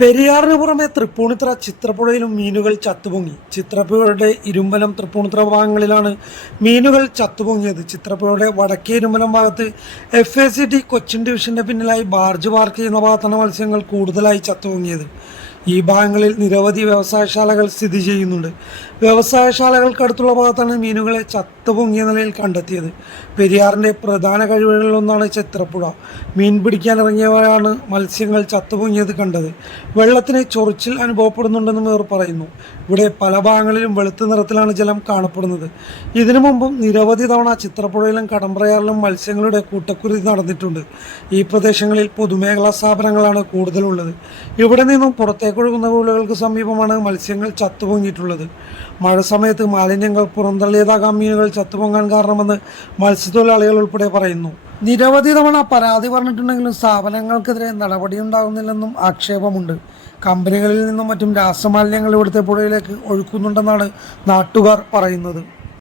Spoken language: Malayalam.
പെരിയാറിന് പുറമെ തൃപ്പൂണിത്തുറ ചിത്രപ്പുഴയിലും മീനുകൾ ചത്തുപൊങ്ങി. ചിത്രപ്പുഴയുടെ ഇരുമ്പലം തൃപ്പൂണിത്തുറ ഭാഗങ്ങളിലാണ് മീനുകൾ ചത്തുപൊങ്ങിയത്. ചിത്രപ്പുഴയുടെ വടക്കേ ഇരുമ്പലം ഭാഗത്ത് F A C T Cochin ഡിവിഷന്റെ പിന്നിലായി ബാർജ് പാർക്ക് ചെയ്യുന്ന ഭാഗത്താണ് മത്സ്യങ്ങൾ കൂടുതലായി ചത്തുപൊങ്ങിയത്. ഈ ഭാഗങ്ങളിൽ നിരവധി വ്യവസായശാലകൾ സ്ഥിതി ചെയ്യുന്നുണ്ട്. വ്യവസായശാലകൾക്കടുത്തുള്ള ഭാഗത്താണ് മീനുകളെ ചത്തുപൊങ്ങിയ നിലയിൽ കണ്ടെത്തിയത്. പെരിയാറിന്റെ പ്രധാന കഴിവുകളിലൊന്നാണ് ചിത്രപ്പുഴ മീൻ പിടിക്കാൻ ഇറങ്ങിയവരാണ് മത്സ്യങ്ങൾ ചത്തുപൊങ്ങിയത് കണ്ടത്. വെള്ളത്തിന് ചൊറിച്ചിൽ അനുഭവപ്പെടുന്നുണ്ടെന്നും ഇവർ പറയുന്നു. ഇവിടെ പല ഭാഗങ്ങളിലും വെളുത്ത നിറത്തിലാണ് ജലം കാണപ്പെടുന്നത്. ഇതിനു മുമ്പും നിരവധി തവണ ചിത്രപ്പുഴയിലും കടമ്പ്രയാറിലും മത്സ്യങ്ങളുടെ കൂട്ടക്കുരുതി നടന്നിട്ടുണ്ട്. ഈ പ്രദേശങ്ങളിൽ പൊതുമേഖലാ സ്ഥാപനങ്ങളാണ് കൂടുതലുള്ളത്. ഇവിടെ നിന്നും പുറത്തേക്കൊഴുകുന്ന വീടുകൾക്ക് സമീപമാണ് മത്സ്യങ്ങൾ ചത്തുപൊങ്ങിയിട്ടുള്ളത്. മഴ സമയത്ത് മാലിന്യങ്ങൾ പുറന്തള്ളിയതാകാം മീനുകൾ ചത്തുപൊങ്ങാൻ കാരണമെന്ന് മത്സ്യത്തൊഴിലാളികൾ ഉൾപ്പെടെ പറയുന്നു. നിരവധി തവണ പരാതി പറഞ്ഞിട്ടുണ്ടെങ്കിലും സ്ഥാപനങ്ങൾക്കെതിരെ നടപടിയുണ്ടാകുന്നില്ലെന്നും ആക്ഷേപമുണ്ട്. കമ്പനികളിൽ നിന്നും മറ്റും രാസമാലിന്യങ്ങൾ ഇവിടുത്തെ പുഴയിലേക്ക് ഒഴുക്കുന്നുണ്ടെന്നാണ് നാട്ടുകാർ പറയുന്നത്.